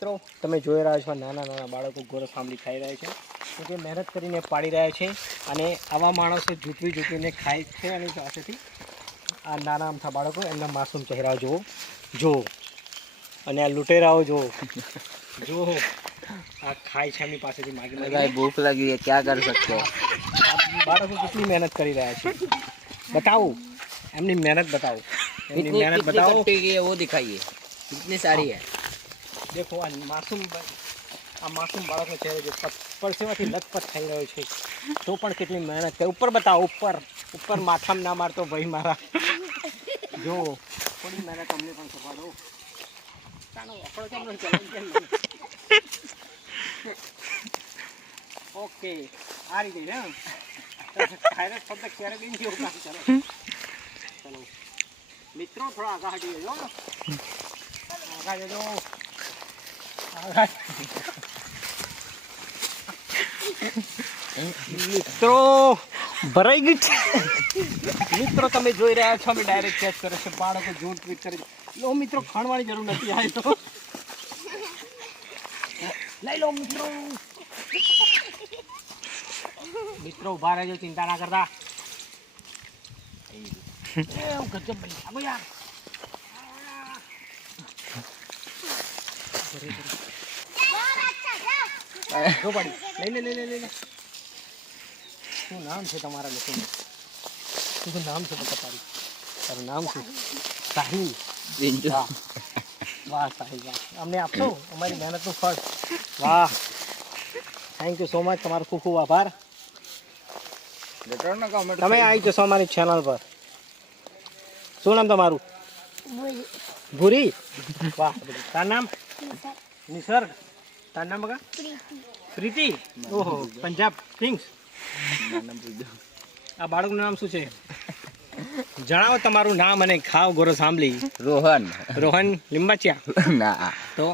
મિત્રો તમે જોઈ રહ્યા છો નાના નાના બાળકો ગોરસ આંબલી ખાઈ રહ્યા છે તો તે મહેનત કરીને પાડી રહ્યા છે અને આવા માણસો જૂટવી જૂટવીને ખાય છે અને પાસેથી આ નાના અમથા બાળકો એમના માસૂમ ચહેરા જો અને આ લૂંટેરાઓ જો આ ખાય છે એમની પાસેથી માગી ભૂખ લગી है क्या कर सकते हो બાળકો કેટલી મહેનત કરી રહ્યા છે बताओ એમની મહેનત बताओ એમની મહેનत बताओ वो दिखाइए कितनी सारी है देखो આ માસૂમ બાળકનો ચહેરો જે પરસેવાથી લથપથ થઈ રહ્યો છે તો પણ કેટલી મહેનત કરે ઉપર બતાવો ઉપર માથામાં ના મારતો ભાઈ મારા જો થોડી મહેનત અમને પણ કરવા દો ઓકે આ રીતે ને ખાયરત શબ્દ ક્યારે બી નહીં એવું કામ કરો ચલો મિત્રો થોડા આગળ હટી જજો આગળ જજો મિત્રો ભરાઈ ગઈ છે મિત્રો તમે જોઈ રહ્યા છો અમે ડાયરેક્ટ કેચ કરે છે બાળકો જૂઠ ટ્વીટ કરે લો મિત્રો ખાણવાની જરૂર નથી આ તો લઈ લો મિત્રો ઉભા રહેજો ચિંતા ના કરતા ગજબ બની આગો યાર જો પડી લઈ શું નામ છે તમારા લોકોનું શું નામ છે બતા તારું નામ શું સાહિલ વાહ સાહિલ વાહ અમને આપશો અમારી મહેનતનું ફળ વાહ થેન્ક યુ સો મચ તમારો ખૂબ ખૂબ આભાર તમે આવી જશો અમારી ચેનલ પર શું નામ તમારું ભૂરી વાહ તારું નામ નિસર્ગ તારું નામ બગા પ્રીતિ ઓહો પંજાબ કિંગ્સ આ બાળકનું નામ શું છે જણાવો તમારું નામ અને ખાવ ગોરસ આંબલી રોહન લીંબાચિયા ના તો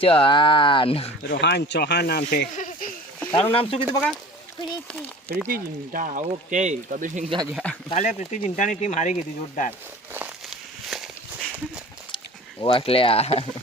ચાન રોહન ચૌહાણ નામ છે તારું નામ શું કીધું બગા પ્રીતિ પ્રીતિ જિંટા ઓકે કબીર સિંહ જાગ્યા કાલે પ્રીતિ જિંટાની ટીમ હારી ગઈ હતી જોરદાર વાટલે આ